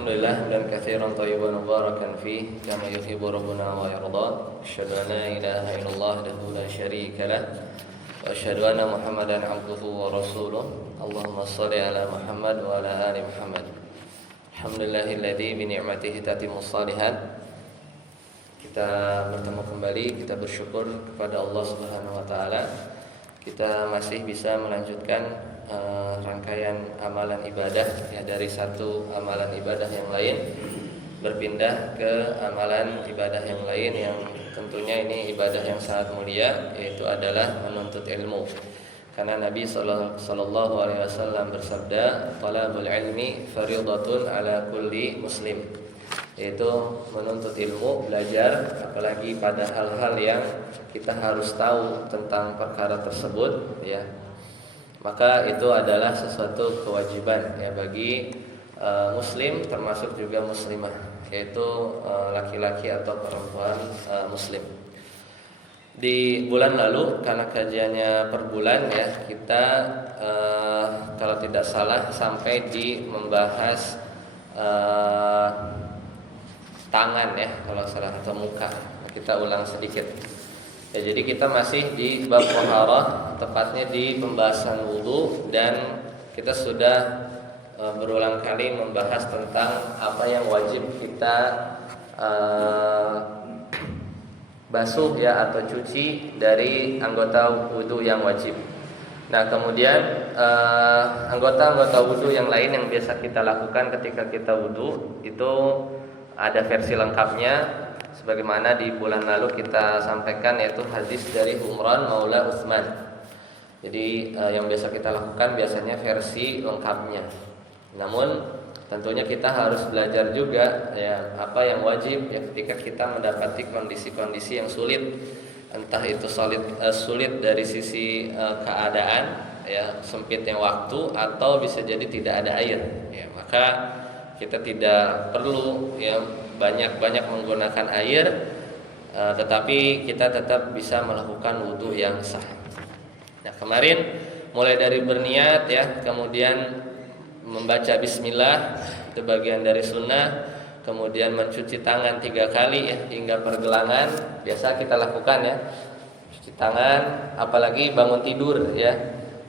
Alhamdulillah dan katsiran thayyiban mubarakan fi kama yuhibbu rabbuna wa yarda. Asyhadu an la ilaha illallah wahdahu la syarika lah wa asyhadu anna Muhammadan abduhu wa rasuluh. Allahumma shalli ala Muhammad wa ala ali Muhammad. Alhamdulillahilladzi bi ni'matihi tatimmus shalihat. Kita bertemu kembali, kita bersyukur kepada Allah Subhanahu wa taala. Kita masih bisa melanjutkan rangkaian amalan ibadah ya, dari satu amalan ibadah yang lain berpindah ke amalan ibadah yang lain yang tentunya ini ibadah yang sangat mulia, yaitu adalah menuntut ilmu. Karena Nabi sallallahu alaihi wasallam bersabda, "Talabul ilmi fardhatun ala kulli muslim." Yaitu menuntut ilmu, belajar, apalagi pada hal-hal yang kita harus tahu tentang perkara tersebut ya. Maka itu adalah sesuatu kewajiban ya bagi muslim, termasuk juga muslimah, yaitu laki-laki atau perempuan muslim. Di bulan lalu, karena kajiannya per bulan ya, kita kalau tidak salah sampai di membahas tangan ya, kalau salah, atau muka. Kita ulang sedikit. Ya, jadi kita masih di bab taharah, tepatnya di pembahasan wudu, dan kita sudah berulang kali membahas tentang apa yang wajib kita basuh ya atau cuci dari anggota wudu yang wajib. Nah, kemudian anggota-anggota wudu yang lain yang biasa kita lakukan ketika kita wudu itu ada versi lengkapnya. Sebagaimana di bulan lalu kita sampaikan, yaitu hadis dari Humran Maula Utsman. Jadi yang biasa kita lakukan biasanya versi lengkapnya. Namun tentunya kita harus belajar juga ya apa yang wajib ya ketika kita mendapati kondisi-kondisi yang sulit, entah itu sulit dari sisi keadaan ya, sempitnya waktu, atau bisa jadi tidak ada air ya. Maka kita tidak perlu ya banyak-banyak menggunakan air, tetapi kita tetap bisa melakukan wudu yang sah. Nah, kemarin mulai dari berniat ya, kemudian membaca bismillah, itu bagian dari sunnah. Kemudian mencuci tangan 3 kali ya, hingga pergelangan, biasa kita lakukan ya, cuci tangan, apalagi bangun tidur ya,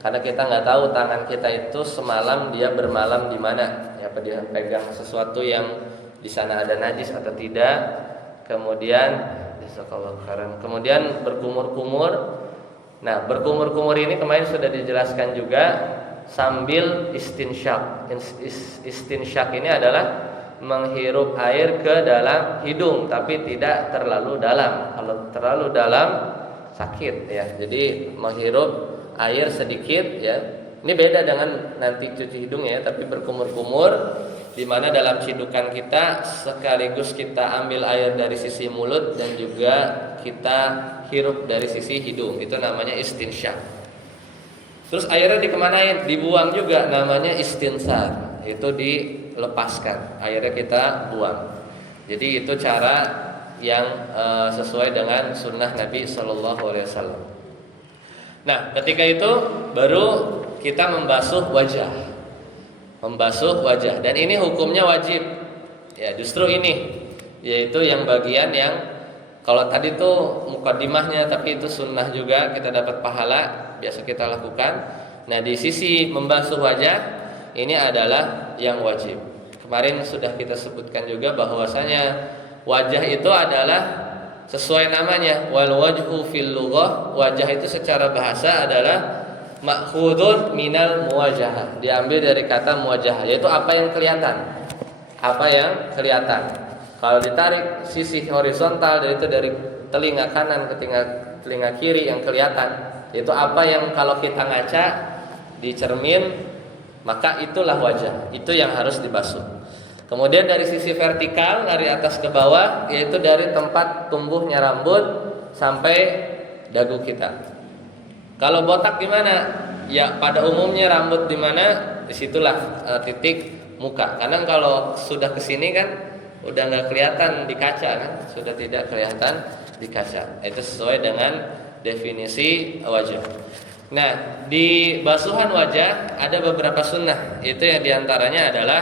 karena kita nggak tahu tangan kita itu semalam dia bermalam di mana ya, apa dia pegang sesuatu yang di sana ada najis atau tidak. Kemudian kemudian berkumur-kumur. Nah, berkumur-kumur ini kemarin sudah dijelaskan juga sambil istinsyak. Istinsyak ini adalah menghirup air ke dalam hidung, tapi tidak terlalu dalam. Kalau terlalu dalam sakit ya. Jadi menghirup air sedikit ya. Ini beda dengan nanti cuci hidung ya, tapi berkumur-kumur, di mana dalam cidukan kita sekaligus kita ambil air dari sisi mulut dan juga kita hirup dari sisi hidung. Itu namanya istinsyak. Terus airnya dikemanain? Dibuang juga, namanya istinsar. Itu dilepaskan, airnya kita buang. Jadi itu cara yang sesuai dengan sunnah Nabi Sallallahu Alaihi Wasallam. Nah, ketika itu baru kita membasuh wajah, dan ini hukumnya wajib ya, justru ini, yaitu yang bagian yang kalau tadi tuh mukadimahnya, tapi itu sunnah juga, kita dapat pahala, biasa kita lakukan. Nah, di sisi membasuh wajah ini adalah yang wajib. Kemarin sudah kita sebutkan juga bahwasanya wajah itu adalah sesuai namanya, wal wajhu fil lughah, wajah itu secara bahasa adalah ma'khudun minal muwajahah, diambil dari kata muwajahah, yaitu apa yang kelihatan. Apa yang kelihatan. Kalau ditarik sisi horizontal, itu dari telinga kanan ke telinga kiri yang kelihatan, yaitu apa yang kalau kita ngaca di cermin, maka itulah wajah. Itu yang harus dibasuh. Kemudian dari sisi vertikal, dari atas ke bawah, yaitu dari tempat tumbuhnya rambut sampai dagu kita. Kalau botak di mana? Ya, pada umumnya rambut di mana? Disitulah titik muka. Karena kalau sudah kesini kan udah nggak kelihatan di kaca kan, sudah tidak kelihatan di kaca. Itu sesuai dengan definisi wajah. Nah, di basuhan wajah ada beberapa sunnah. Itu yang diantaranya adalah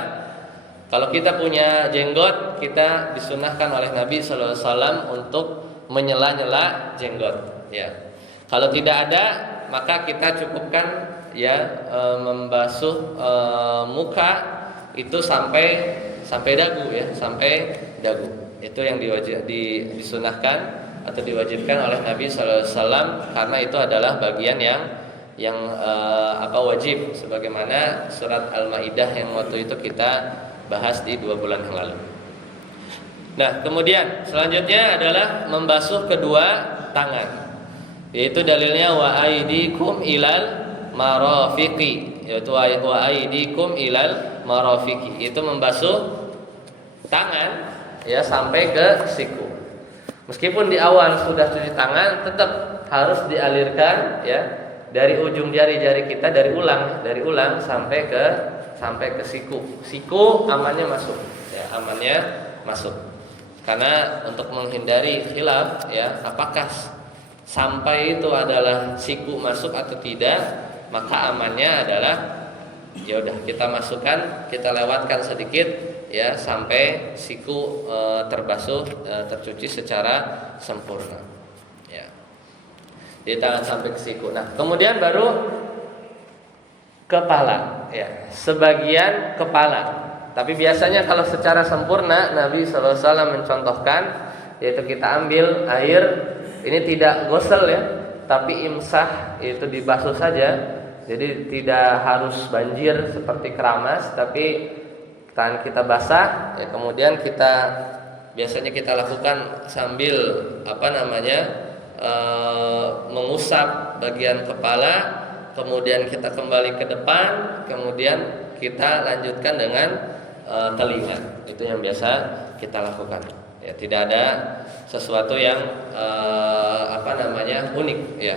Kalau kita punya jenggot, kita disunahkan oleh Nabi sallallahu alaihi wasallam untuk menyela-nyela jenggot, ya. Kalau tidak ada, maka kita cukupkan ya membasuh muka itu sampai dagu, ya, sampai dagu. Itu yang disunahkan atau diwajibkan oleh Nabi sallallahu alaihi wasallam, karena itu adalah bagian yang wajib, sebagaimana surat Al-Maidah yang waktu itu kita bahas di 2 bulan yang lalu. Nah, kemudian selanjutnya adalah membasuh kedua tangan, yaitu dalilnya wa aidikum ilal marafiqi, yaitu wa aidikum ilal marafiqi, itu membasuh tangan ya sampai ke siku. Meskipun di awal sudah cuci tangan, tetap harus dialirkan ya dari ujung jari-jari kita, dari ulang sampai ke siku. Siku amannya masuk, ya, amannya masuk. Karena untuk menghindari khilaf, ya, apakah sampai itu adalah siku masuk atau tidak, maka amannya adalah ya udah kita masukkan, kita lewatkan sedikit ya sampai siku terbasuh, tercuci secara sempurna. Ya. Di tangan sampai ke siku. Nah, kemudian baru kepala, ya, sebagian kepala. Tapi biasanya kalau secara sempurna Nabi sallallahu alaihi wasallam mencontohkan, yaitu kita ambil air, ini tidak gosel ya, tapi imsah, yaitu dibasuh saja. Jadi tidak harus banjir seperti keramas, tapi tangan kita basah, ya, kemudian biasanya kita lakukan sambil mengusap bagian kepala, kemudian kita kembali ke depan, kemudian kita lanjutkan dengan telinga. Itu yang biasa kita lakukan. Ya, tidak ada sesuatu yang unik, ya.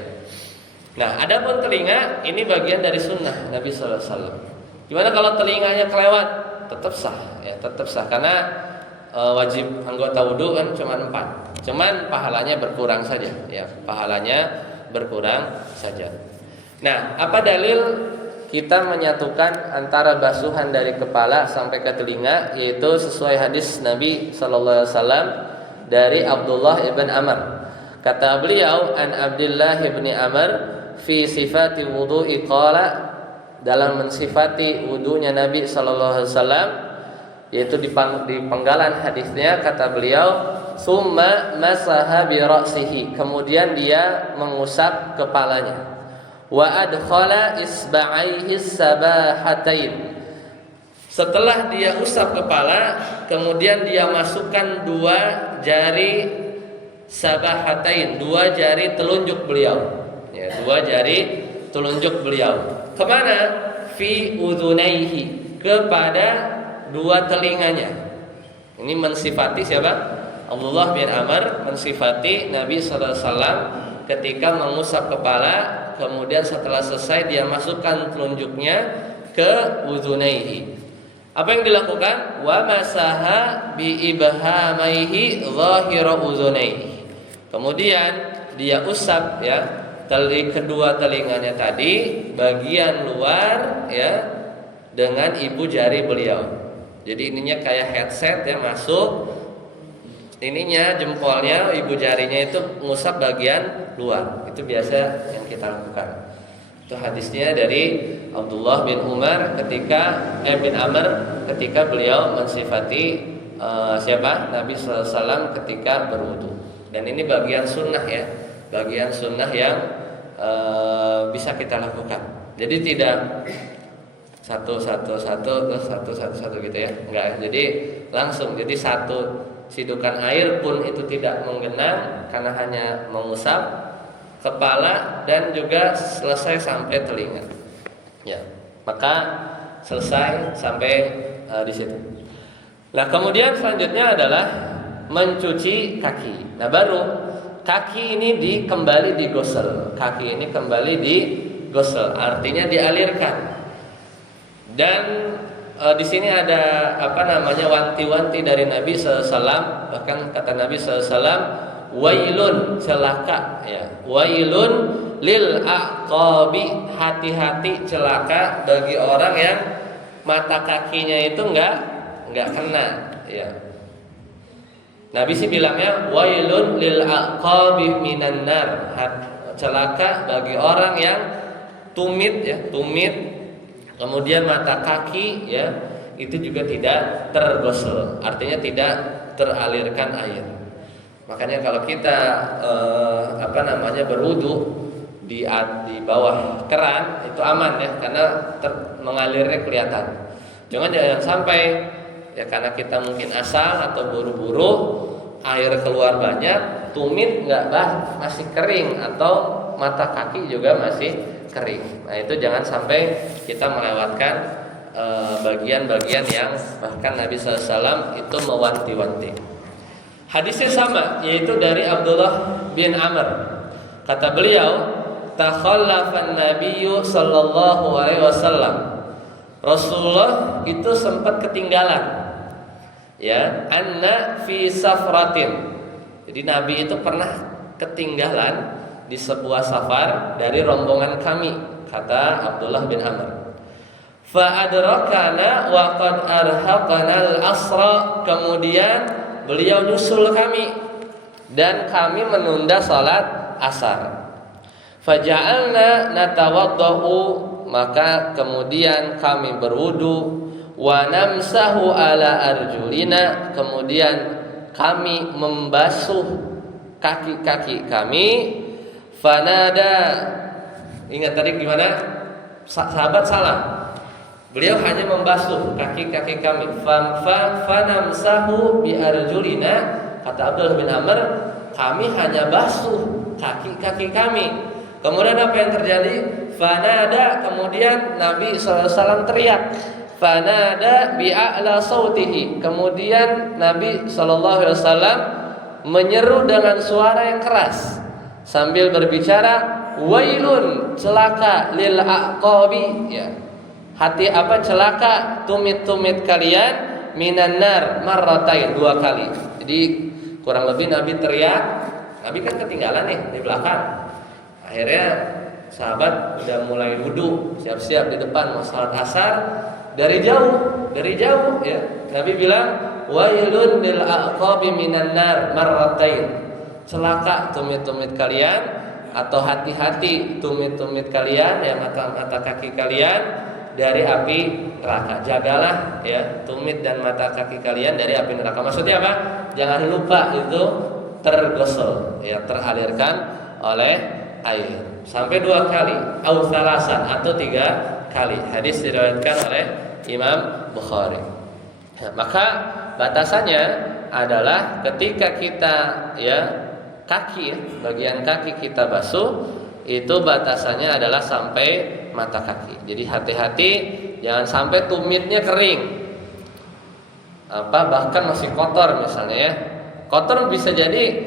Nah, adapun telinga ini bagian dari sunnah Nabi sallallahu alaihi wasallam. Gimana kalau telinganya kelewat? Tetap sah, ya, tetap sah, karena wajib anggota wudu kan cuma 4. Cuman pahalanya berkurang saja, ya, pahalanya berkurang saja. Nah, apa dalil kita menyatukan antara basuhan dari kepala sampai ke telinga? Yaitu sesuai hadis Nabi sallallahu alaihi wasallam dari Abdullah ibn Amr. Kata beliau, an Abdullah ibn Amr fi sifati wudu'i qala, dalam mensifati wudunya Nabi sallallahu alaihi wasallam, yaitu di penggalan hadisnya, kata beliau, summa masaha bi ra'sihi, kemudian dia mengusap kepalanya, wa adkhala isba'aihi sabahatain, setelah dia usap kepala, kemudian dia masukkan 2 jari sabahatain, 2 jari telunjuk beliau, ya, 2 jari telunjuk beliau kemana? Fi udhunaihi, kepada 2 telinganya. Ini mensifati siapa? Abdullah bin Amr mensifati Nabi sallallahu alaihi wasallam ketika mengusap kepala, kemudian setelah selesai dia masukkan telunjuknya ke udhunaihi. Apa yang dilakukan? Wa masaha bi ibhamaihi dhahira udhunaihi. Kemudian dia usap, ya, kedua telinganya tadi, bagian luar, ya, dengan ibu jari beliau. Jadi ininya kayak headset, ya, masuk ininya, jempolnya, ibu jarinya itu mengusap bagian luar. Itu biasa yang kita lakukan. Itu hadisnya dari Abdullah bin Amr ketika beliau mensifati Nabi sallallahu alaihi wasallam ketika berwudu. Dan ini bagian sunnah, ya, bagian sunnah yang bisa kita lakukan. Jadi tidak satu gitu, ya, enggak. Jadi langsung, jadi satu sidukan air pun itu tidak menggenang, karena hanya mengusap kepala dan juga selesai sampai telinga. Ya, maka selesai sampai di situ. Nah, kemudian selanjutnya adalah mencuci kaki. Nah, baru kaki ini kembali digosel. Kaki ini kembali digosel, artinya dialirkan. Dan di sini ada wanti-wanti dari Nabi sallallahu alaihi wasallam. Bahkan kata Nabi sallallahu alaihi wasallam, wailun, celaka, ya, wailun lil aqabi, hati-hati, celaka bagi orang yang mata kakinya itu enggak enggak kena, ya. Nabi sih bilangnya wailun lil aqabi minan nar. Celaka bagi orang yang tumit ya, tumit kemudian mata kaki ya, itu juga tidak tergosel, artinya tidak teralirkan air. Makanya kalau kita berwudu di bawah keran itu aman ya, karena mengalirnya kelihatan. Jangan sampai ya karena kita mungkin asal atau buru-buru air keluar banyak, tumit masih kering atau mata kaki juga masih kering. Nah itu jangan sampai kita melewatkan bagian-bagian yang bahkan Nabi SAW itu mewanti-wanti. Hadisnya sama, yaitu dari Abdullah bin Amr. Kata beliau, takhallafan Nabiyyu sallallahu alaihi wasallam. Rasulullah itu sempat ketinggalan. Ya, anna fi safratin. Jadi Nabi itu pernah ketinggalan di sebuah safar dari rombongan kami, kata Abdullah bin Amr. Fa adrakana wa qad arhaqana al-asra. Kemudian beliau nyusul kami dan kami menunda salat asar. Faja'alna natawaddau, maka kemudian kami berwudu, wa namsahu ala arjulina, kemudian kami membasuh kaki-kaki kami. Fanada, ingat tadi gimana? Sahabat salah. Beliau hanya membasuh kaki-kaki kami. Fanamsahu bi arjulina, kata Abdullah bin Amr, kami hanya basuh kaki-kaki kami. Kemudian apa yang terjadi? Fanada, kemudian Nabi SAW teriak. Fanada bi'a'la sautihi. Kemudian Nabi SAW menyeru dengan suara yang keras sambil berbicara, wailun, celaka, lil aqabi, ya. Hati celaka tumit-tumit kalian minan nar marratain, 2 kali. Jadi kurang lebih Nabi teriak. Nabi kan ketinggalan nih di belakang. Akhirnya sahabat udah mulai duduk siap-siap di depan mau salat asar. Dari jauh ya. Nabi bilang wailun lil aqabi minan nar marratain. Celaka tumit-tumit kalian, atau hati-hati tumit-tumit kalian ya, mata kaki kalian dari api neraka. Jagalah ya tumit dan mata kaki kalian dari api neraka. Maksudnya apa? Jangan lupa itu tergosol ya, teralirkan oleh air sampai 2 kali, au salasan, atau 3 kali. Hadis diriwayatkan oleh Imam Bukhari. Ya, maka batasannya adalah ketika kita ya bagian kaki kita basuh, itu batasannya adalah sampai mata kaki. Jadi hati-hati jangan sampai tumitnya kering. Bahkan masih kotor misalnya ya. Kotor bisa jadi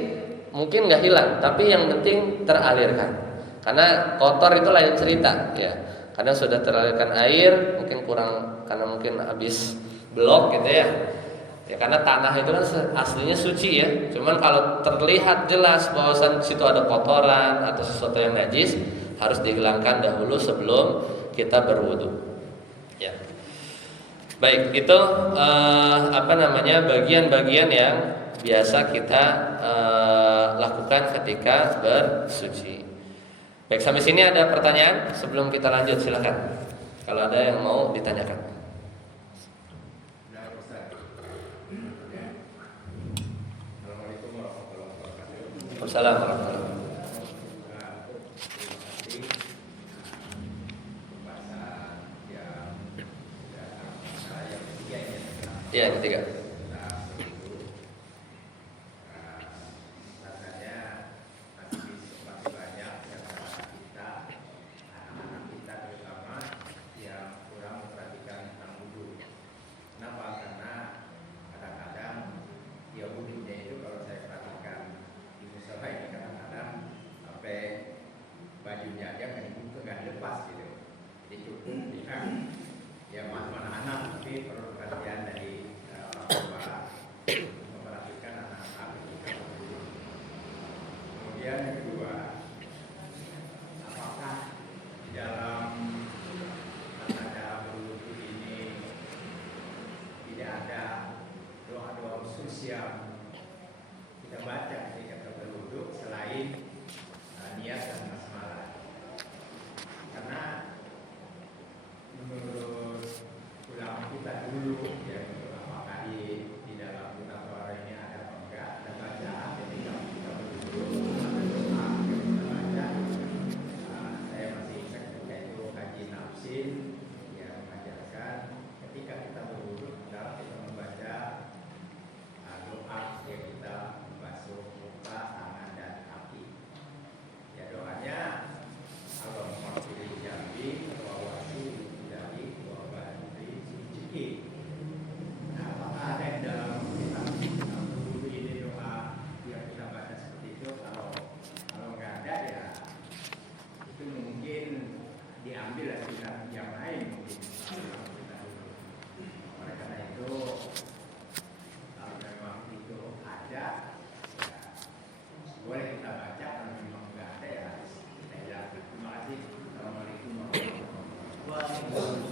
mungkin nggak hilang, tapi yang penting teralirkan. Karena kotor itu lain cerita ya. Karena sudah teralirkan air, mungkin kurang karena mungkin habis blok gitu ya. Ya karena tanah itu kan aslinya suci ya. Cuman kalau terlihat jelas bahwa situ ada kotoran atau sesuatu yang najis, harus dihilangkan dahulu sebelum kita berwudu. Ya. Baik, itu bagian-bagian yang biasa kita lakukan ketika bersuci. Baik, sampai sini ada pertanyaan sebelum kita lanjut, silakan. Kalau ada yang mau ditanyakan. Assalamualaikum warahmatullahi wabarakatuh. Ya, yang ketiga.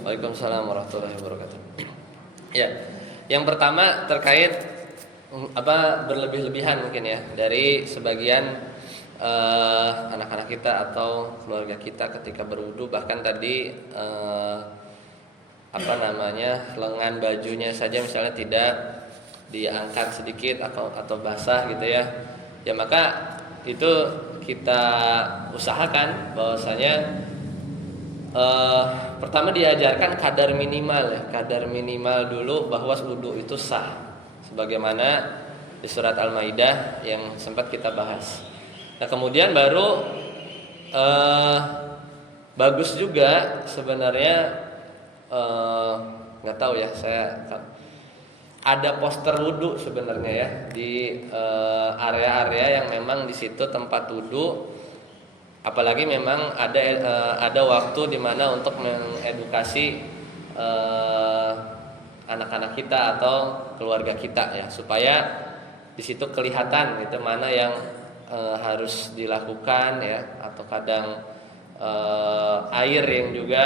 Waalaikumsalam warahmatullahi wabarakatuh. Ya, yang pertama terkait berlebih-lebihan mungkin ya dari sebagian anak-anak kita atau keluarga kita ketika berwudu, bahkan tadi lengan bajunya saja misalnya tidak diangkat sedikit atau basah gitu ya. Ya maka itu kita usahakan bahwasanya pertama diajarkan kadar minimal dulu bahwa wudu itu sah, sebagaimana di surat Al-Maidah yang sempat kita bahas. Nah kemudian baru bagus juga sebenarnya, nggak tahu ya, saya ada poster wudu sebenarnya ya di area-area yang memang di situ tempat wudu. Apalagi memang ada waktu di mana untuk mengedukasi anak-anak kita atau keluarga kita ya, supaya di situ kelihatan gitu mana yang harus dilakukan ya, atau kadang air yang juga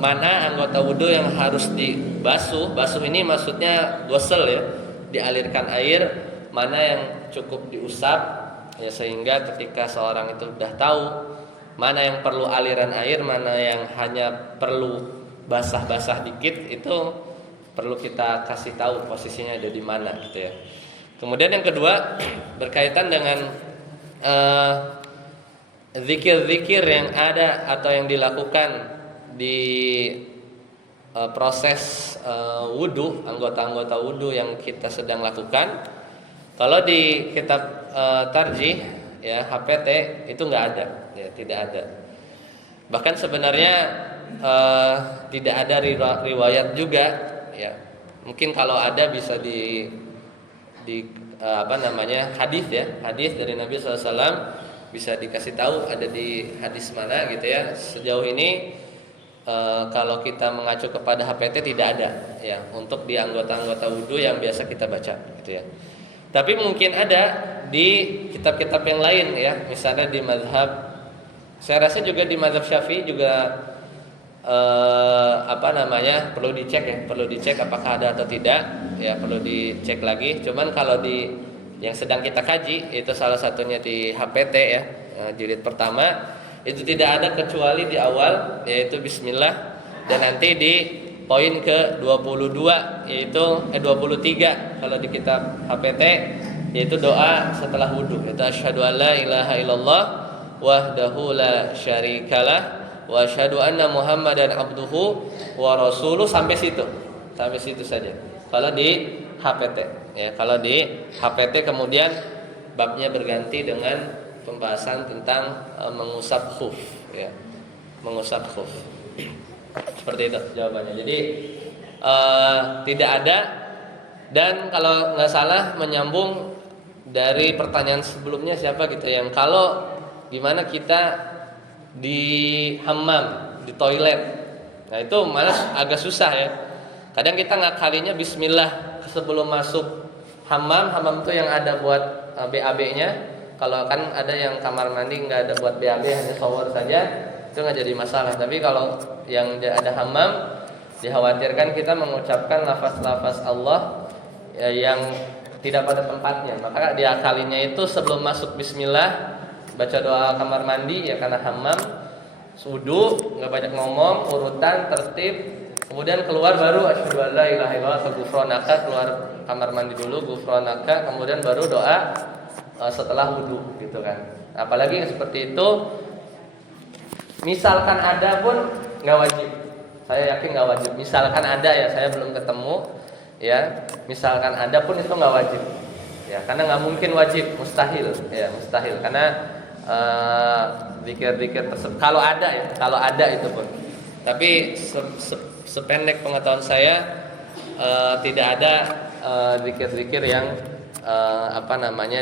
mana anggota wudu yang harus dibasuh. Basuh ini maksudnya gosel ya, dialirkan air, mana yang cukup diusap ya, sehingga ketika seorang itu sudah tahu mana yang perlu aliran air, mana yang hanya perlu basah-basah dikit, itu perlu kita kasih tahu posisinya ada di mana gitu ya. Kemudian yang kedua berkaitan dengan zikir-zikir yang ada atau yang dilakukan di proses wudu, anggota-anggota wudu yang kita sedang lakukan. Kalau di kitab tarjih ya HPT itu nggak ada ya, tidak ada. Bahkan sebenarnya tidak ada riwayat juga ya. Mungkin kalau ada bisa di hadis ya, hadis dari Nabi SAW bisa dikasih tahu ada di hadis mana gitu ya. Sejauh ini kalau kita mengacu kepada HPT tidak ada ya untuk di anggota-anggota wudu yang biasa kita baca gitu ya. Tapi mungkin ada di kitab-kitab yang lain ya, misalnya di mazhab, saya rasa juga di mazhab Syafi'i juga perlu dicek apakah ada atau tidak ya, perlu dicek lagi. Cuman kalau di yang sedang kita kaji itu salah satunya di HPT ya, jilid pertama, itu tidak ada kecuali di awal yaitu bismillah, dan nanti di poin ke-22 yaitu 23 kalau di kitab HPT, yaitu doa setelah wudu, yaitu asyhadu alla ilaha illallah wahdahu la syarikalah wa asyhadu anna muhammadan abduhu wa rasuluh, sampai situ saja kalau di HPT ya. Kalau di HPT kemudian babnya berganti dengan pembahasan tentang mengusap khuf ya, mengusap khuf. Seperti itu jawabannya. Jadi tidak ada. Dan kalau nggak salah menyambung dari pertanyaan sebelumnya siapa gitu, yang kalau gimana kita di hammam, di toilet. Nah itu malah agak susah ya. Kadang kita ngakalinya bismillah sebelum masuk hammam. Hammam itu yang ada buat BAB-nya. Kalau kan ada yang kamar mandi nggak ada buat BAB, hanya shower saja, itu nggak jadi masalah. Tapi kalau yang ada hammam, dikhawatirkan kita mengucapkan lafaz-lafaz Allah ya, yang tidak pada tempatnya. Maka diakalinya itu sebelum masuk bismillah, baca doa kamar mandi ya, karena hammam, wudu, nggak banyak ngomong, urutan tertib. Kemudian keluar baru asyhadu alla ilaha illallah atau ghufranaka, keluar kamar mandi dulu ghufranaka, kemudian baru doa setelah wudu gitu kan. Apalagi yang seperti itu, misalkan ada pun nggak wajib. Saya yakin nggak wajib. Misalkan ada ya, saya belum ketemu ya. Misalkan ada pun itu nggak wajib ya, karena nggak mungkin wajib, mustahil ya, mustahil. Karena zikir-zikir tersebut kalau ada itu pun. Tapi sependek pengetahuan saya tidak ada zikir-zikir yang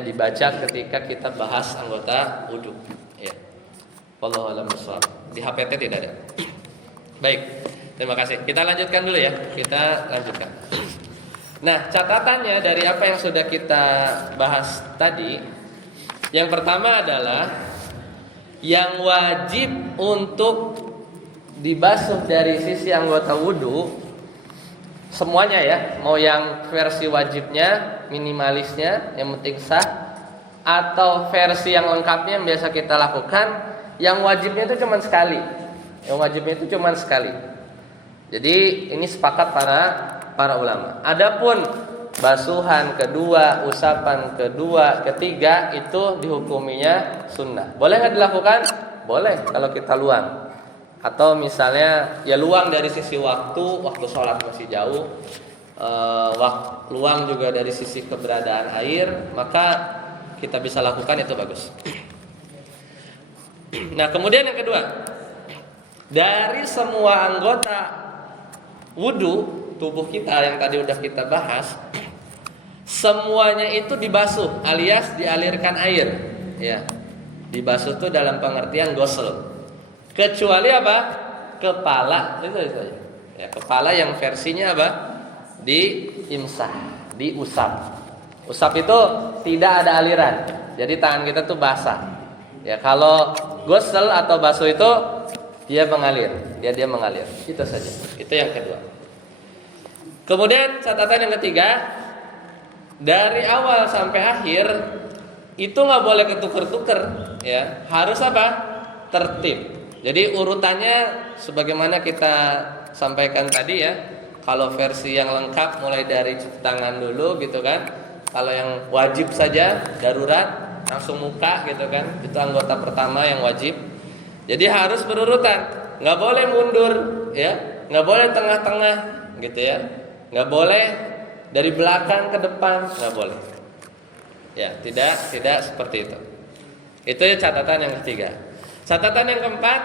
dibaca ketika kita bahas anggota wudu ya. Wallahu a'lam bishawab. Di HPT tidak ada. Baik, terima kasih. Kita lanjutkan dulu ya. Nah, catatannya dari apa yang sudah kita bahas tadi, yang pertama adalah yang wajib untuk dibasuh dari sisi anggota wudu semuanya ya, mau yang versi wajibnya, minimalisnya, yang penting sah, atau versi yang lengkapnya yang biasa kita lakukan, yang wajibnya itu cuma sekali. Yang wajibnya itu cuma sekali. Jadi ini sepakat para ulama. Adapun basuhan kedua, usapan kedua, ketiga itu dihukuminya sunnah. Boleh nggak dilakukan? Boleh kalau kita luang. Atau misalnya ya luang dari sisi waktu sholat masih jauh, luang juga dari sisi keberadaan air, maka kita bisa lakukan, itu bagus. Nah kemudian yang kedua, dari semua anggota wudu tubuh kita yang tadi udah kita bahas, semuanya itu dibasuh alias dialirkan air, ya. Dibasuh itu dalam pengertian ghusl. Kecuali apa? Kepala itu aja. Ya, kepala yang versinya apa? Diimsah, diusap. Usap itu tidak ada aliran. Jadi tangan kita tuh basah. Ya, kalau ghusl atau basuh itu dia mengalir, dia mengalir. Itu saja. Itu yang kedua. Kemudian catatan yang ketiga, dari awal sampai akhir itu nggak boleh ketuker-tuker, ya. Harus apa? Tertib. Jadi urutannya sebagaimana kita sampaikan tadi ya. Kalau versi yang lengkap mulai dari cuci tangan dulu gitu kan. Kalau yang wajib saja darurat langsung muka gitu kan. Itu anggota pertama yang wajib. Jadi harus berurutan. Nggak boleh mundur ya. Nggak boleh tengah-tengah gitu ya. Nggak boleh dari belakang ke depan, nggak boleh. Ya, tidak seperti itu. Itu ya catatan yang ketiga. Catatan yang keempat,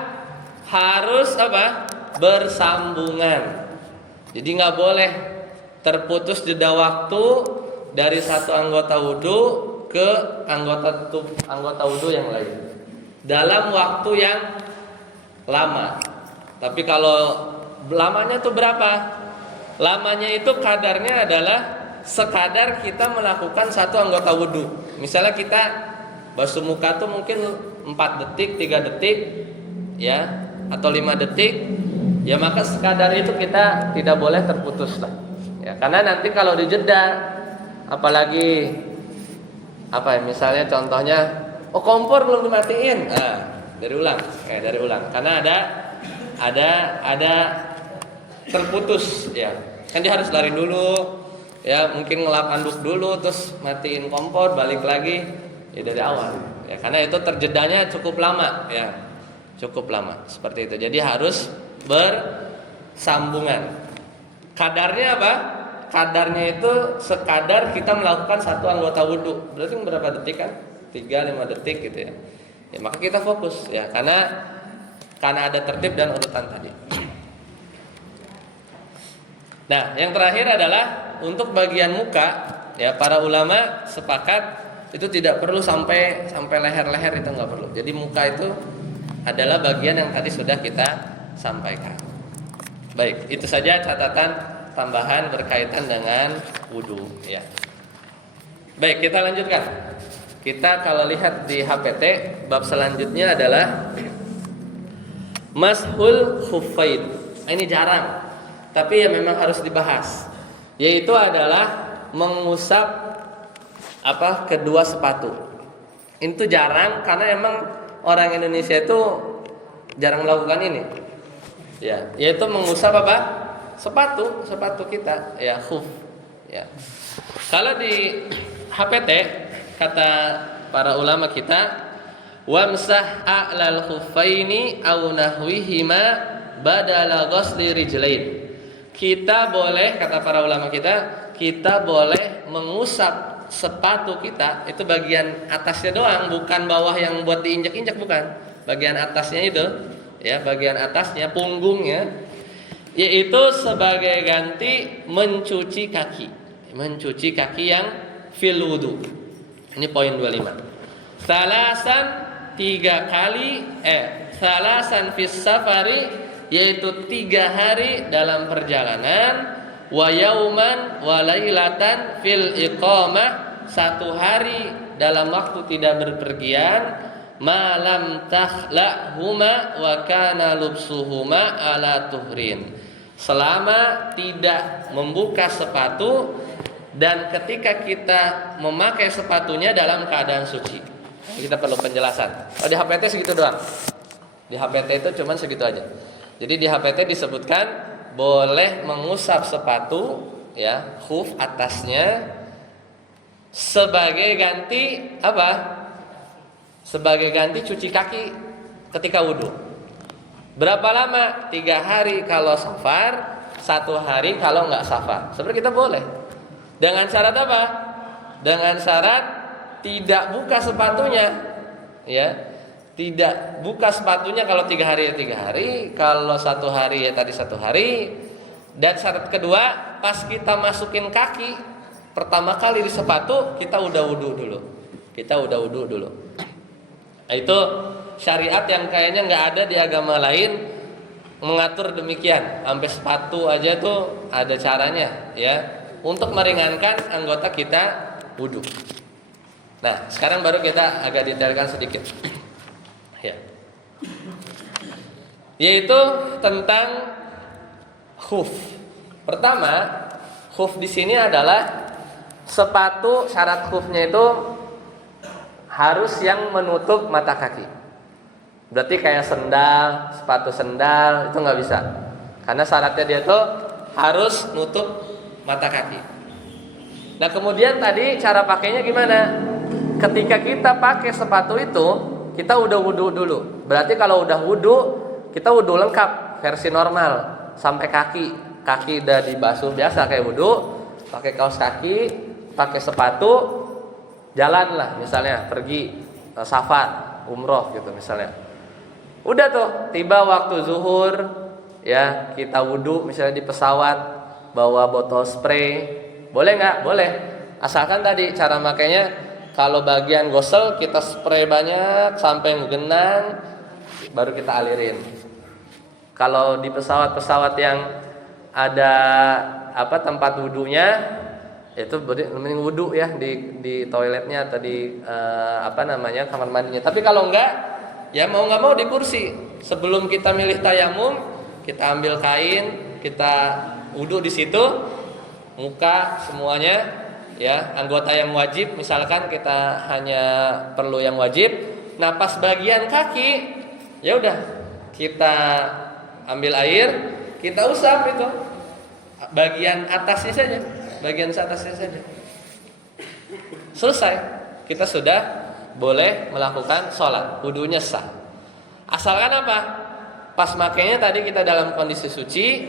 harus apa? Bersambungan. Jadi nggak boleh terputus jeda waktu dari satu anggota wudu ke anggota wudu yang lain dalam waktu yang lama. Tapi kalau lamanya itu berapa? Lamanya itu kadarnya adalah sekadar kita melakukan satu anggota wudu. Misalnya kita basuh muka tuh mungkin 4 detik, 3 detik ya, atau 5 detik, ya maka sekadar itu kita tidak boleh terputus lah. Ya, karena nanti kalau dijeda, apalagi apa ya, misalnya contohnya, kompor belum dimatiin, dari ulang, karena ada terputus ya, kan dia harus lari dulu, ya mungkin ngelap anduk dulu, terus matiin kompor, balik lagi, ya dari awal. Ya, karena itu terjedanya cukup lama ya. Cukup lama seperti itu. Jadi harus bersambungan. Kadarnya apa? Kadarnya itu sekadar kita melakukan satu anggota wudu. Berarti berapa detik kan? 3-5 detik gitu ya. Ya maka kita fokus ya, karena ada tertib dan urutan tadi. Nah, yang terakhir adalah untuk bagian muka ya, para ulama sepakat itu tidak perlu sampai leher-leher, itu nggak perlu. Jadi muka itu adalah bagian yang tadi sudah kita sampaikan. Baik, itu saja catatan tambahan berkaitan dengan wudu ya. Baik, kita lanjutkan. Kita kalau lihat di HPT, bab selanjutnya adalah mashul khuffain. Ini jarang, tapi ya memang harus dibahas. Yaitu adalah mengusap kedua sepatu. Itu jarang karena emang orang Indonesia itu jarang melakukan ini. Ya, yaitu mengusap sepatu kita, ya khuf. Ya. Kalau di HPT kata para ulama kita, wamsah a'lal khuffaini aw nahwihima badala ghusli rijlain. Kita boleh, kata para ulama kita boleh mengusap sepatu kita, itu bagian atasnya doang, bukan bawah yang buat diinjak-injak, bukan. Bagian atasnya itu, ya, bagian atasnya, punggungnya, yaitu sebagai ganti mencuci kaki yang fil wudu. Ini poin 25. Salasan 3 kali, salasan fis safari, yaitu 3 hari dalam perjalanan. Wa yauman wa lailatan fil iqamah, 1 hari dalam waktu tidak berpergian. ma lam takhla'huma wa kana lubsuhuma ala tuhrin. Selama tidak membuka sepatu dan ketika kita memakai sepatunya dalam keadaan suci. Kita perlu penjelasan. Oh, di HPT segitu doang. Di HPT itu cuman segitu aja. Jadi di HPT disebutkan boleh mengusap sepatu ya, khuf atasnya sebagai ganti apa? Sebagai ganti cuci kaki ketika wudhu. Berapa lama? 3 hari kalau safar, 1 hari kalau nggak safar. Sebenarnya kita boleh. Dengan syarat apa? Dengan syarat tidak buka sepatunya, ya. Tidak buka sepatunya kalau 3 hari ya 3 hari, kalau 1 hari ya tadi 1 hari. Dan syarat kedua, pas kita masukin kaki pertama kali di sepatu, kita udah wudhu dulu. Nah, itu syariat yang kayaknya nggak ada di agama lain mengatur demikian. Sampai sepatu aja tuh ada caranya, ya, untuk meringankan anggota kita wudhu. Nah, sekarang baru kita agak detailkan sedikit. Ya. Yaitu tentang khuf. Pertama, khuf di sini adalah sepatu, syarat khufnya itu harus yang menutup mata kaki. Berarti kayak sendal, sepatu sendal itu nggak bisa. Karena syaratnya dia tuh harus nutup mata kaki. Nah, kemudian tadi cara pakainya gimana? Ketika kita pakai sepatu itu, kita udah wudhu dulu. Berarti kalau udah wudhu, kita wudhu lengkap, versi normal sampai kaki. Kaki udah dibasuh biasa kayak wudhu, pakai kaos kaki, pakai sepatu, jalan lah misalnya pergi safar, umroh gitu misalnya. Udah tuh tiba waktu zuhur, ya kita wudhu misalnya di pesawat, bawa botol spray, boleh nggak? Boleh. Asalkan tadi cara makainya, kalau bagian gosel kita spray banyak sampai genang, baru kita alirin. Kalau di pesawat-pesawat yang ada tempat wudhunya, itu mending wudhu ya di toiletnya atau di kamar mandinya. Tapi kalau enggak, ya mau nggak mau di kursi. Sebelum kita milih tayamum, kita ambil kain, kita wudhu di situ, muka semuanya. Ya, anggota yang wajib misalkan kita hanya perlu yang wajib. Nah, pas bagian kaki, ya udah kita ambil air, kita usap itu bagian atasnya saja, selesai. Kita sudah boleh melakukan sholat, wudunya sah. Asalkan apa? Pas makainya tadi kita dalam kondisi suci,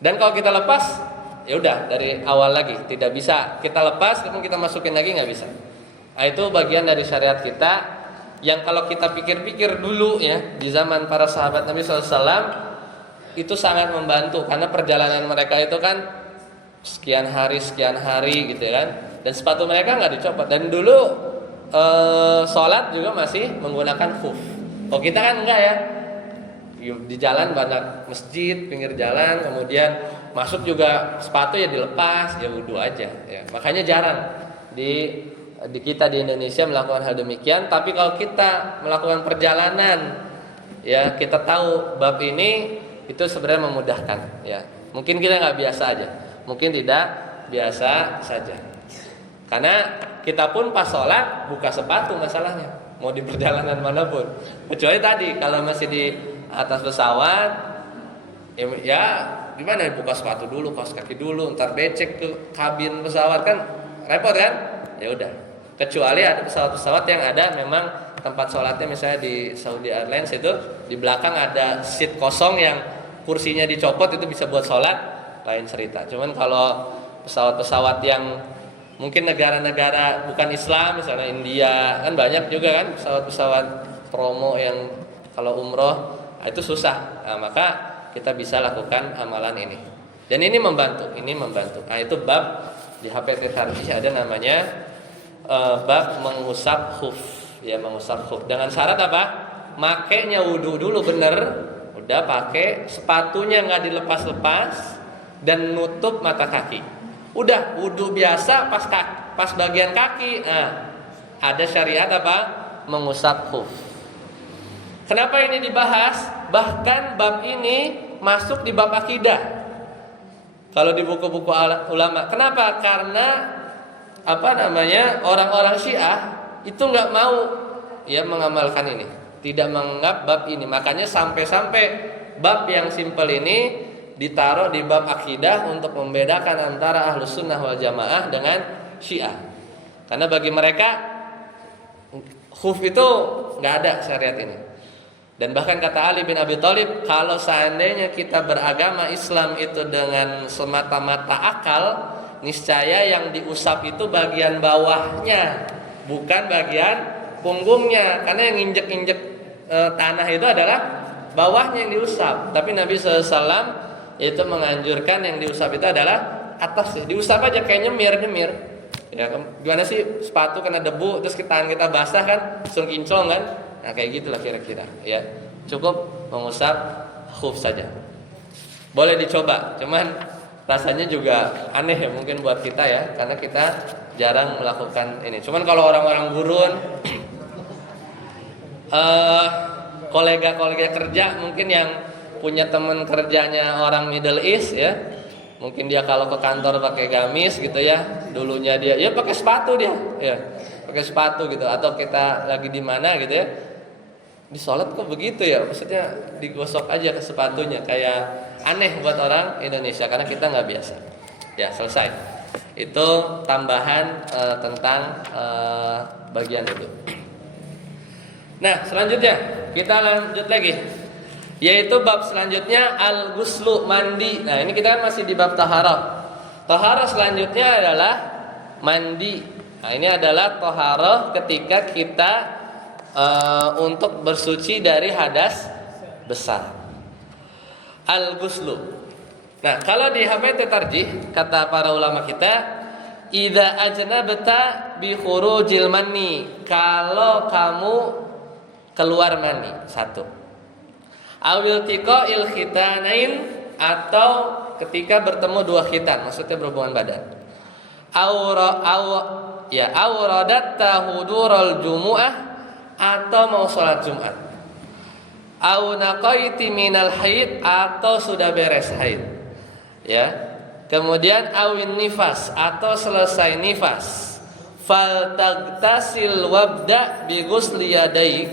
dan kalau kita lepas, ya udah dari awal lagi, tidak bisa kita lepas kemudian kita masukin lagi, nggak bisa. Nah, itu bagian dari syariat kita yang kalau kita pikir-pikir dulu ya, di zaman para sahabat Nabi SAW itu sangat membantu karena perjalanan mereka itu kan sekian hari gitu kan, dan sepatu mereka nggak dicopot. Dan dulu sholat juga masih menggunakan khuf. Oh, kita kan enggak ya. Di jalan banyak masjid, pinggir jalan, kemudian masuk juga sepatu ya dilepas, ya wudhu aja ya. Makanya jarang di kita di Indonesia melakukan hal demikian. Tapi kalau kita melakukan perjalanan, ya kita tahu bab ini, itu sebenarnya memudahkan ya. Mungkin kita nggak biasa aja, mungkin tidak biasa saja. Karena kita pun pas sholat buka sepatu masalahnya, mau di perjalanan manapun. Kecuali tadi kalau masih di atas pesawat, ya gimana, buka sepatu dulu, kaos kaki dulu, ntar becek ke kabin pesawat kan repot kan? Ya udah. Kecuali ada pesawat-pesawat yang ada memang tempat sholatnya, misalnya di Saudi Airlines itu di belakang ada seat kosong yang kursinya dicopot, itu bisa buat sholat, lain cerita. Cuman kalau pesawat-pesawat yang mungkin negara-negara bukan Islam, misalnya India, kan banyak juga kan pesawat-pesawat promo yang kalau umroh, itu susah. Nah, maka kita bisa lakukan amalan ini. Dan ini membantu. Nah, itu bab di HPT Syar'i ada namanya bab mengusap khuf. Ya, mengusap khuf. Dengan syarat apa? Makainya wudhu dulu bener. Udah pakai sepatunya nggak dilepas-lepas dan nutup mata kaki. Udah wudhu biasa pas bagian kaki. Nah, ada syariat apa? mengusap khuf. Kenapa ini dibahas? Bahkan bab ini masuk di bab akidah. Kalau di buku-buku ulama. Kenapa? Karena orang-orang Syiah itu nggak mau ya mengamalkan ini, tidak menganggap bab ini. Makanya sampai-sampai bab yang simpel ini ditaruh di bab akidah untuk membedakan antara Ahlus Sunnah wal Jamaah dengan Syiah. Karena bagi mereka khuf itu nggak ada syariat ini. Dan bahkan kata Ali bin Abi Thalib, kalau seandainya kita beragama Islam itu dengan semata-mata akal, niscaya yang diusap itu bagian bawahnya, bukan bagian punggungnya. Karena yang injek-injek tanah itu adalah bawahnya yang diusap. Tapi Nabi SAW itu menganjurkan yang diusap itu adalah atasnya. Diusap aja kayak nyemir. Ya, gimana sih sepatu kena debu terus tangan kita basah kan, langsung kinclong kan? Nah kayak gitulah kira-kira ya. Cukup mengusap khuf saja. Boleh dicoba, cuman rasanya juga aneh ya mungkin buat kita ya, karena kita jarang melakukan ini. Cuman kalau orang-orang gurun kolega-kolega kerja mungkin yang punya teman kerjanya orang Middle East ya, mungkin dia kalau ke kantor pakai gamis gitu ya, dulunya dia ya pakai sepatu dia ya, pakai sepatu gitu. Atau kita lagi di mana gitu ya, di sholat kok begitu ya, maksudnya digosok aja ke sepatunya, kayak aneh buat orang Indonesia karena kita nggak biasa. Ya selesai. Itu tambahan tentang bagian itu. Nah selanjutnya kita lanjut lagi, yaitu bab selanjutnya al-ghuslu, mandi. Nah ini kita kan masih di bab taharah. Taharah selanjutnya adalah mandi. Nah ini adalah taharah ketika kita untuk bersuci dari hadas besar. Al-ghuslu. Nah, kalau di Hamzah tarjih kata para ulama kita, idza ajnabta bi khurujil mani, kalau kamu keluar mani, satu. Awil tiqa'il khitanain, atau ketika bertemu dua khitan, maksudnya berhubungan badan. Awradat tahudurul jumu'ah, atau mau sholat Jumat. Au naqaiti minal haid, atau sudah beres haid. Ya. Kemudian awin nifas, atau selesai nifas. Fal tagtasil wabda bi ghusli yadaik,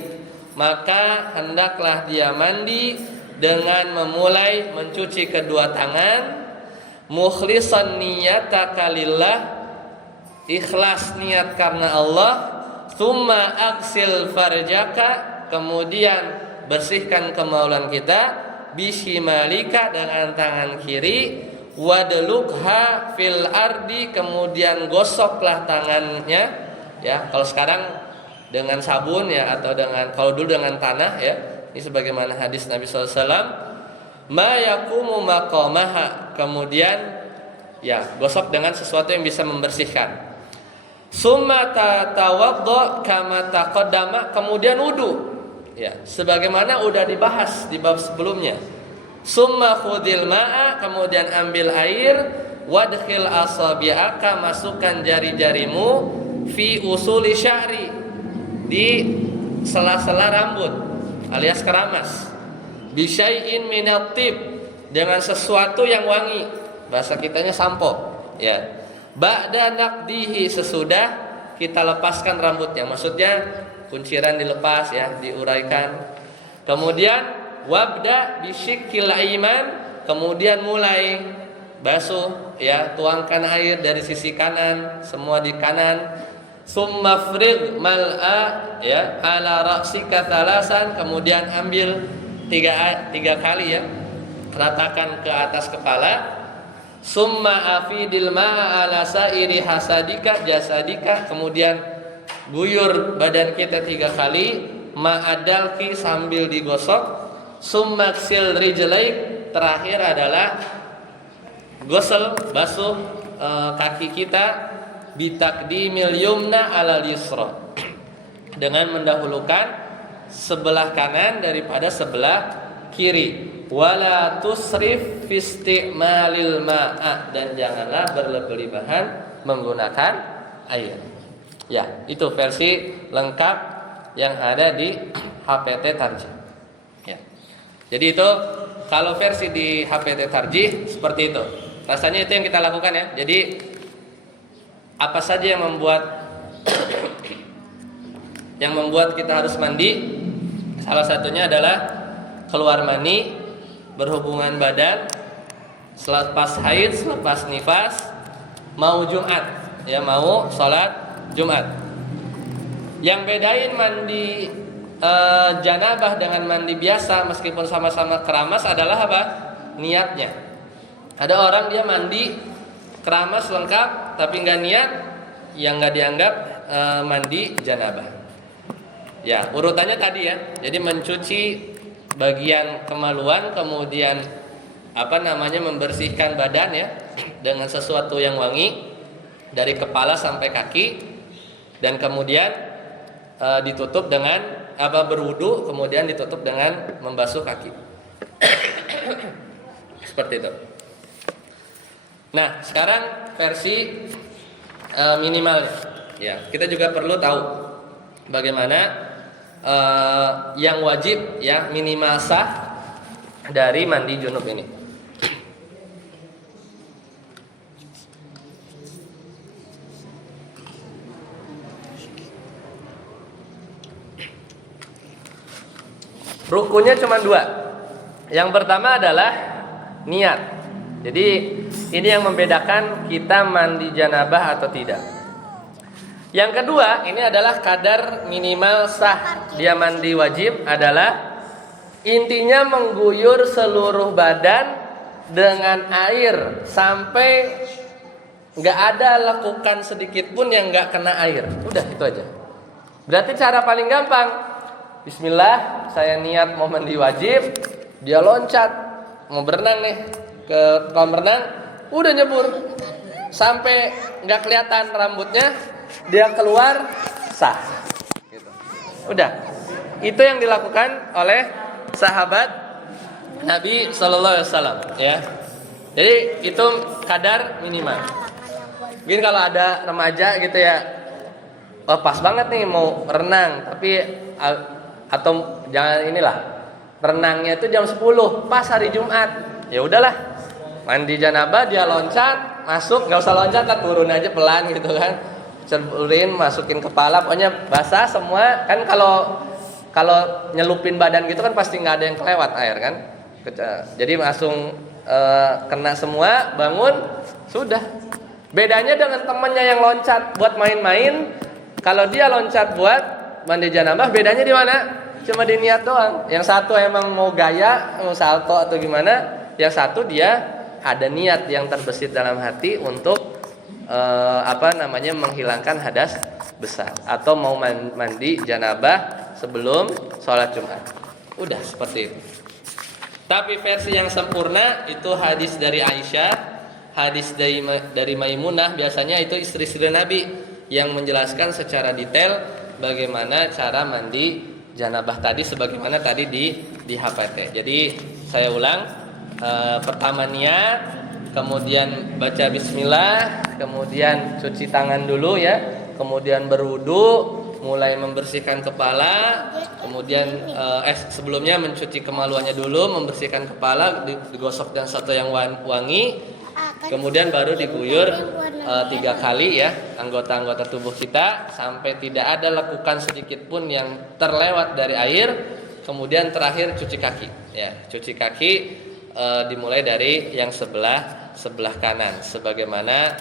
maka hendaklah dia mandi dengan memulai mencuci kedua tangan, mukhlishan niyataka lillah, ikhlas niat karena Allah. Summa aksil farjaka, kemudian bersihkan kemaluan kita, bishimalika, dengan tangan kiri, wadlukha fil ardi, kemudian gosoklah tangannya ya. Kalau sekarang dengan sabun ya, atau dengan, kalau dulu dengan tanah ya. Ini sebagaimana hadis Nabi SAW, ma yakumu maqamaha, kemudian ya gosok dengan sesuatu yang bisa membersihkan. Summa tatawaddo kama taqaddama, kemudian wudu ya, sebagaimana udah dibahas di bab sebelumnya. Summa khudil ma'a, kemudian ambil air, wadkhil asabi'aka, masukkan jari-jarimu, fi usuli sya'ri, di sela-sela rambut alias keramas, bi syai'in minat tib, dengan sesuatu yang wangi, bahasa kitanya sampo ya. Ba'da naqdihi, sesudah kita lepaskan rambutnya, maksudnya kunciran dilepas ya, diuraikan. Kemudian wabda bisyikil aiman, kemudian mulai basuh ya, tuangkan air dari sisi kanan, semua di kanan. Summa frig mal'a ya ala ra'sika thalasan, kemudian ambil tiga kali ya, ratakan ke atas kepala. Summa afidil ma'a ala sa'iri hasadika jasadika, kemudian guyur badan kita 3 kali, ma'adalki, sambil digosok. Summa ksil rijlaik, terakhir adalah gosel, basuh kaki kita, bitakdimil yumna ala yusra, dengan mendahulukan sebelah kanan daripada sebelah kiri. Wala tusrif fi isti'malil ma'a, dan janganlah berlebihan menggunakan air. Ya, itu versi lengkap yang ada di HPT Tarjih. Ya. Jadi itu kalau versi di HPT Tarjih seperti itu. Rasanya itu yang kita lakukan ya. Jadi apa saja yang membuat kita harus mandi? Salah satunya adalah keluar mani, berhubungan badan, selepas haid, selepas nifas, mau Jumat, ya mau sholat Jumat. Yang bedain mandi janabah dengan mandi biasa meskipun sama-sama keramas adalah apa? Niatnya. Ada orang dia mandi keramas lengkap tapi nggak niat, yang nggak dianggap mandi janabah. Ya urutannya tadi ya. Jadi mencuci bagian kemaluan, kemudian membersihkan badan ya dengan sesuatu yang wangi dari kepala sampai kaki, dan kemudian ditutup dengan berwudu, kemudian ditutup dengan membasuh kaki. Seperti itu. Nah, sekarang versi minimalnya. Ya, kita juga perlu tahu bagaimana yang wajib ya minimal sah dari mandi junub ini. Rukunnya cuma 2. Yang pertama adalah niat. Jadi ini yang membedakan kita mandi janabah atau tidak. Yang kedua, ini adalah kadar minimal sah dia mandi wajib adalah intinya mengguyur seluruh badan dengan air sampai nggak ada lekukan sedikit pun yang nggak kena air. Udah itu aja. Berarti cara paling gampang. Bismillah, saya niat mau mandi wajib, dia loncat mau berenang nih ke kolam renang, udah nyebur sampai nggak kelihatan rambutnya, dia keluar sah. Gitu. Udah, itu yang dilakukan oleh sahabat Nabi Sallallahu Alaihi Wasallam, ya. Jadi itu kadar minimal. Mungkin kalau ada remaja gitu ya, oh, pas banget nih mau renang, tapi atau jangan renangnya itu jam 10 pas hari Jumat, ya udahlah mandi janabah dia loncat masuk, nggak usah loncat lah, turun aja pelan gitu kan, ceburin masukin kepala, pokoknya basah semua kan. Kalau nyelupin badan gitu kan pasti nggak ada yang kelewat air kan, jadi langsung kena semua, bangun sudah. Bedanya dengan temennya yang loncat buat main-main, kalau dia loncat buat mandi janabah, bedanya di mana? Cuma di niat doang. Yang satu emang mau gaya, mau salto atau gimana. Yang satu dia ada niat yang terbesit dalam hati untuk menghilangkan hadas besar atau mau mandi janabah sebelum sholat Jumat. Udah seperti itu. Tapi versi yang sempurna itu hadis dari Aisyah, hadis dari Maimunah, biasanya itu istri-istri Nabi yang menjelaskan secara detail bagaimana cara mandi janabah tadi, sebagaimana tadi di HPT. Jadi saya ulang, pertama niat, kemudian baca bismillah, kemudian cuci tangan dulu ya, kemudian berwudu, mulai membersihkan kepala, kemudian sebelumnya mencuci kemaluannya dulu, membersihkan kepala, digosok dengan sesuatu yang wangi. Kemudian baru diguyur 3 kali ya anggota-anggota tubuh kita sampai tidak ada lekukan sedikit pun yang terlewat dari air. Kemudian terakhir cuci kaki ya. Cuci kaki dimulai dari yang sebelah kanan sebagaimana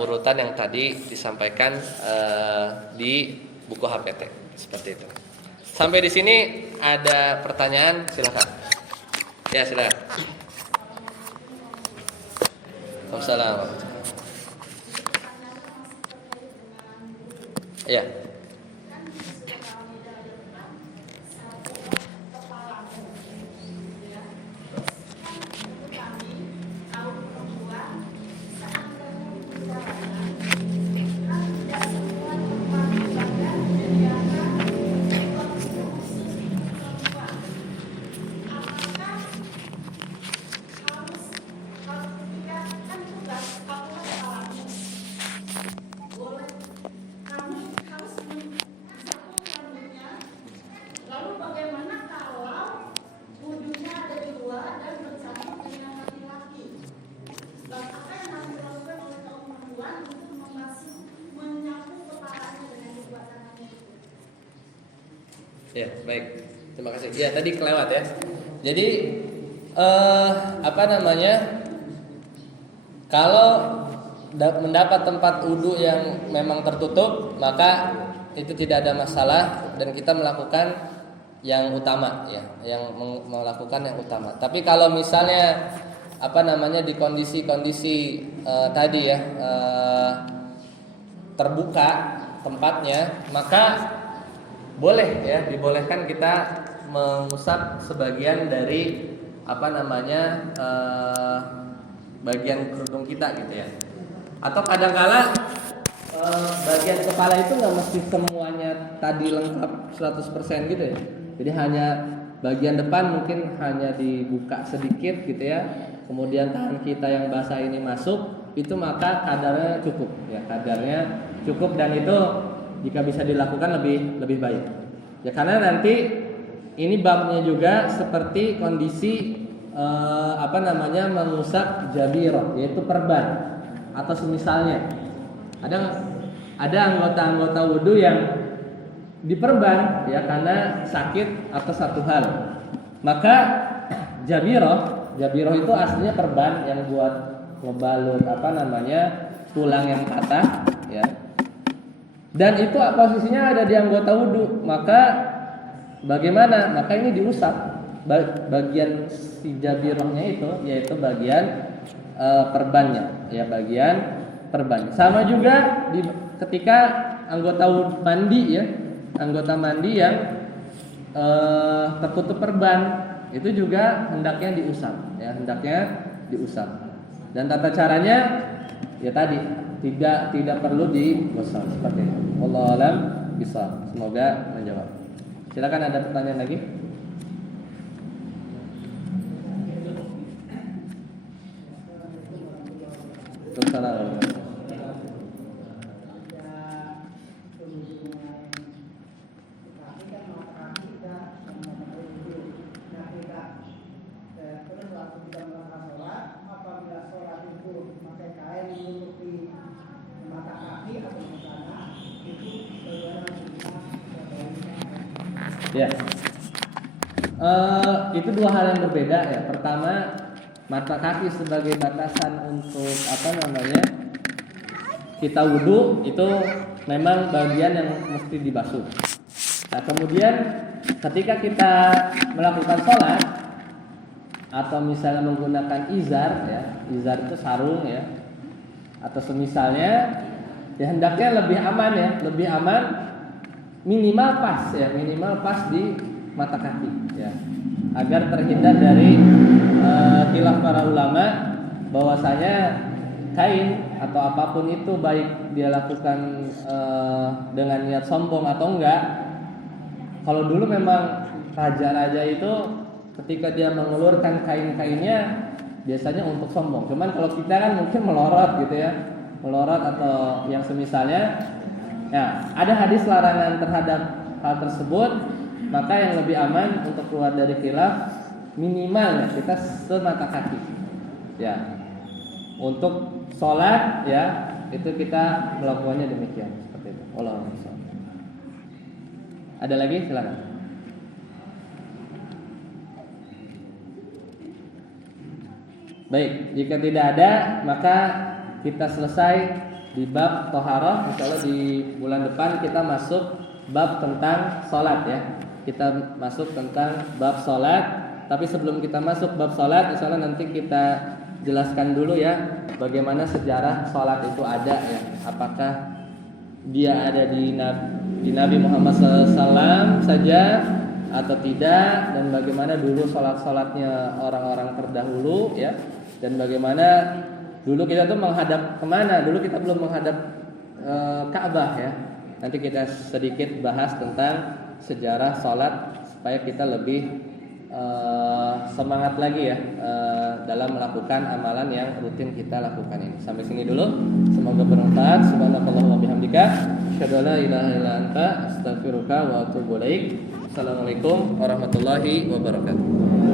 urutan yang tadi disampaikan di buku HPT seperti itu. Sampai di sini ada pertanyaan, silakan. Ya, silakan. Assalamualaikum. Ya. Ya, baik. Terima kasih. Ya, tadi kelewat ya. Jadi apa namanya? Kalau mendapat tempat wudhu yang memang tertutup, maka itu tidak ada masalah dan kita melakukan yang utama ya, yang melakukan yang utama. Tapi kalau misalnya apa namanya di kondisi-kondisi tadi ya terbuka tempatnya, maka boleh ya, dibolehkan kita mengusap sebagian dari apa namanya bagian kerudung kita gitu ya. Atau kadang-kala bagian kepala itu nggak mesti semuanya tadi lengkap 100% gitu ya. Jadi hanya bagian depan mungkin hanya dibuka sedikit gitu ya. Kemudian tangan kita yang basah ini masuk, itu maka kadarnya cukup ya, kadarnya cukup dan itu jika bisa dilakukan lebih baik. Ya karena nanti ini babnya juga seperti kondisi apa namanya mengusap jabirah, yaitu perban atau semisalnya. Ada anggota-anggota wudhu yang diperban ya karena sakit atau satu hal. Maka jabirah itu aslinya perban yang buat ngebalut apa namanya tulang yang patah ya. Dan itu posisinya ada di anggota wudhu. Maka bagaimana? Maka ini diusap bagian si jabirahnya itu, yaitu bagian perbannya ya, bagian perban. Sama juga ketika anggota mandi ya, anggota mandi yang tertutup perban itu juga hendaknya diusap ya, hendaknya diusap. Dan tata caranya ya tadi tidak perlu digosok seperti itu. Wallahu a'lam bishawab. Semoga menjawab. Silakan, ada pertanyaan lagi? Assalamualaikum. Ya, itu dua hal yang berbeda ya. Pertama, mata kaki sebagai batasan untuk apa namanya kita wudhu itu memang bagian yang mesti dibasuh. Nah kemudian ketika kita melakukan sholat atau misalnya menggunakan izar ya, izar itu sarung ya, atau semisalnya ya hendaknya lebih aman ya, lebih aman minimal pas ya, minimal pas di mata kaki ya, agar terhindar dari khilaf para ulama bahwasanya kain atau apapun itu baik dia lakukan dengan niat sombong atau enggak. Kalau dulu memang raja-raja itu ketika dia mengelurkan kain-kainnya biasanya untuk sombong. Cuman kalau kita kan mungkin melorot gitu ya, melorot atau yang semisalnya. Ya, ada hadis larangan terhadap hal tersebut, maka yang lebih aman untuk keluar dari khilaf minimal ya kita semata kaki. Ya. Untuk sholat ya itu kita melakukannya demikian seperti itu. Wallahu a'lam. Ada lagi? Silakan. Baik, jika tidak ada maka kita selesai di bab toharoh. Insyaallah di bulan depan kita masuk bab tentang sholat ya. Kita masuk tentang bab sholat. Tapi sebelum kita masuk bab sholat, insyaallah nanti kita jelaskan dulu ya bagaimana sejarah sholat itu ada ya. Apakah dia ada di Nabi Muhammad SAW saja atau tidak, dan bagaimana dulu sholatnya orang-orang terdahulu ya, dan bagaimana dulu kita tuh menghadap kemana. Dulu kita belum menghadap Ka'bah ya. Nanti kita sedikit bahas tentang sejarah sholat supaya kita lebih semangat lagi ya dalam melakukan amalan yang rutin kita lakukan ini. Sampai sini dulu. Semoga bermanfaat. Subhanakallahumma bihamdika asyhadu an la ilaha illa anta astaghfiruka wa atubu ilaik. Assalamualaikum warahmatullahi wabarakatuh.